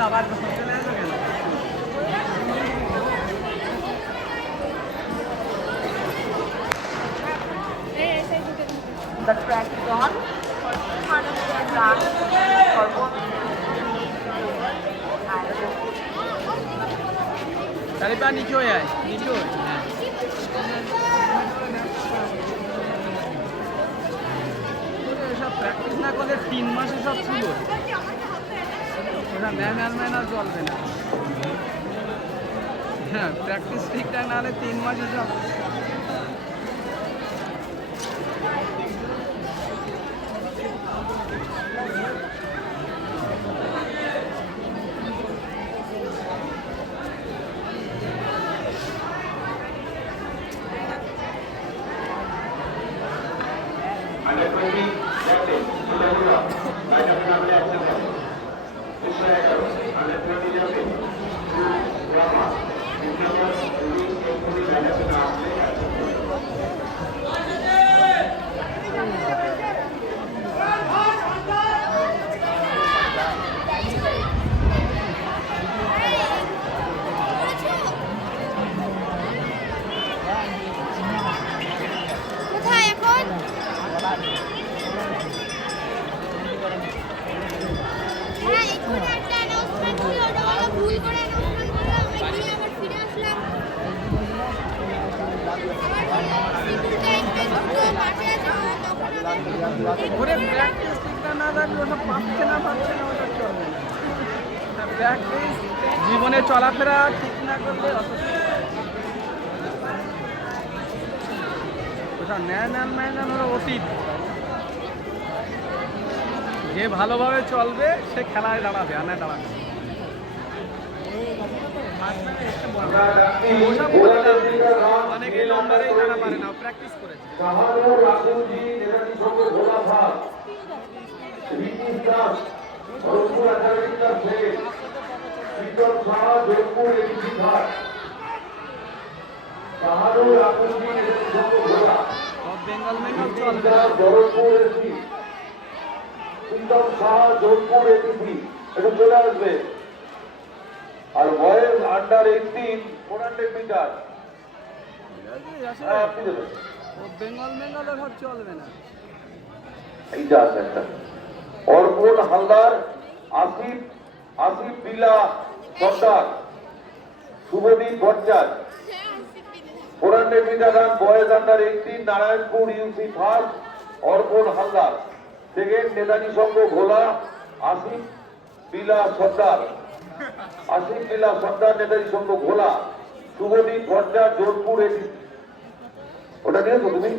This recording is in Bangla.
The track is on. 100 yards for women. তাহলে পা নিচে হয়ে যায় নিচে হয়ে সব প্র্যাকটিস না করলে 3 মাসে সব ছিল ওটা ম্যান আর চলবে না। হ্যাঁ প্র্যাকটিস ঠিকঠাক না হলে 3 মাসে সব ওরে প্র্যাকটিস ঠিকঠাক না থাকলে ওটা পাচ্ছে না ওটা চলবে না। প্র্যাকটিস জীবনে চলাফেরা ঠিক না করলে ওটা ম্যান ওরা অতীত। যে ভালোভাবে চলবে সে খেলায় দাঁড়াবে আর না দাঁড়াবে। অনেকে নম্বরেই জানা পারে না প্র্যাকটিস করেছে। বেঙ্গল চলবে চলে আসবে। আর বয়েজ আন্ডার 18 400 মিটার বেঙ্গল সব চলবে না। এইটা আছে একটা অর্পণ Haldar, Asif Billa Sardar, Subhadeep Bhattacharya 400 metre run boys under 18 Narayanpur UC first. Arpan Haldar second, Netaji সংঘ ঘোলা আসিফ বিলা সর্দার নেতাজি সংঘ ঘোলা, শুভদীপ ভট্টাচার্য জোধপুর। ওটা নিয়েছো তুমি?